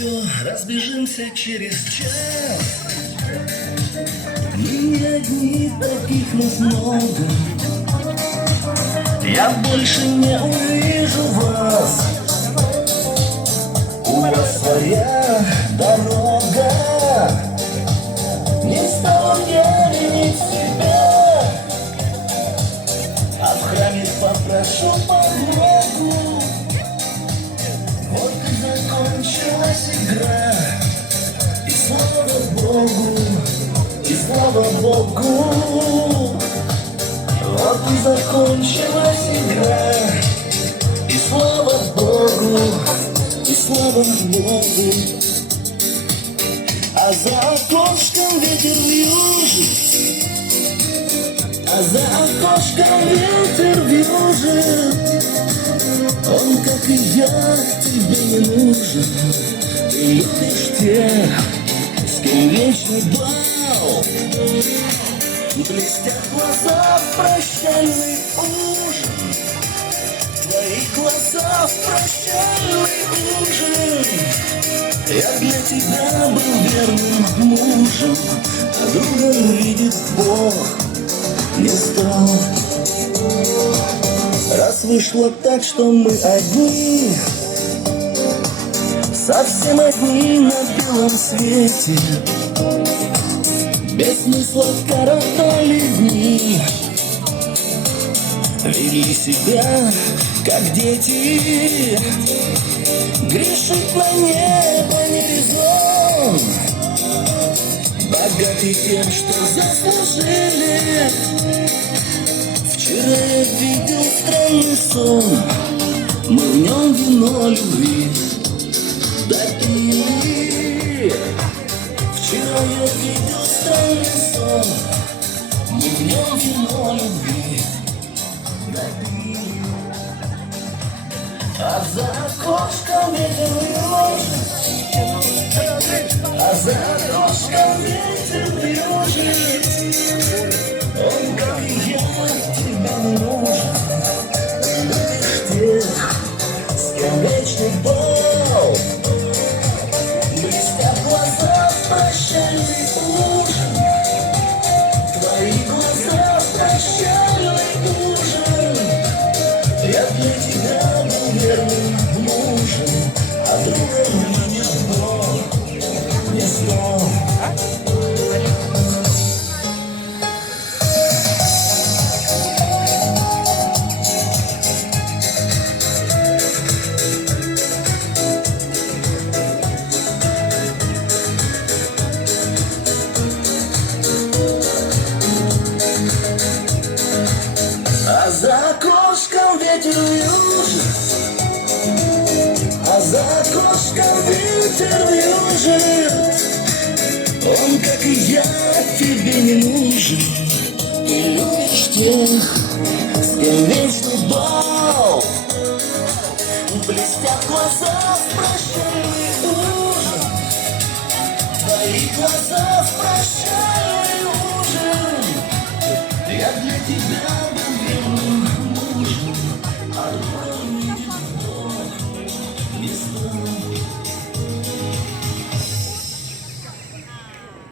все, разбежимся через час. Не одни, таких нас много. Я больше не увижу вас. У вас своя дорога. Не стала я винить себя, а в храме попрошу помогу. Вот и закончилась игра, и слава Богу, и слава Богу. Вот и закончилась игра, и слава Богу, и слава Богу. А за окошком ветер вьюжит, а за окошком ветер вьюжит. Он, как и я, тебе не нужен. Ты любишь тех, с кем вечный бал. Блестят глаза в прощальный ужин. Твои глаза в прощальный ужин. Я для тебя был верным мужем, а другом, видит Бог, не стал. Раз вышло так, что мы одни, совсем одни на белом свете, без смысла коротали дни, вели себя, как дети. Грешить на небо не резон, богаты тем, что заслужили. Вчера я видел странный сон, мы в нем вино любви допили. Вчера я видел странный сон, мы в нем вино любви допили. А за окошком ветер вьюжит, а за окошком ветер вьюжит. Он, как и я, тебе не нужен. Любишь тех, с кем вечный бал. Блестят глаза в прощальный ужин. Твои глаза в прощальный ужин. Я для тебя был верным мужем, а другом видишь Бог не знал. А за окошком ветер вьюжит, а за окошком ветер вьюжит. Он, как и я, тебе не нужен. Ты любишь тех, с кем вечный бал. Блестят глаза в прощальный ужин. Твои глаза в прощальный ужин. Я для тебя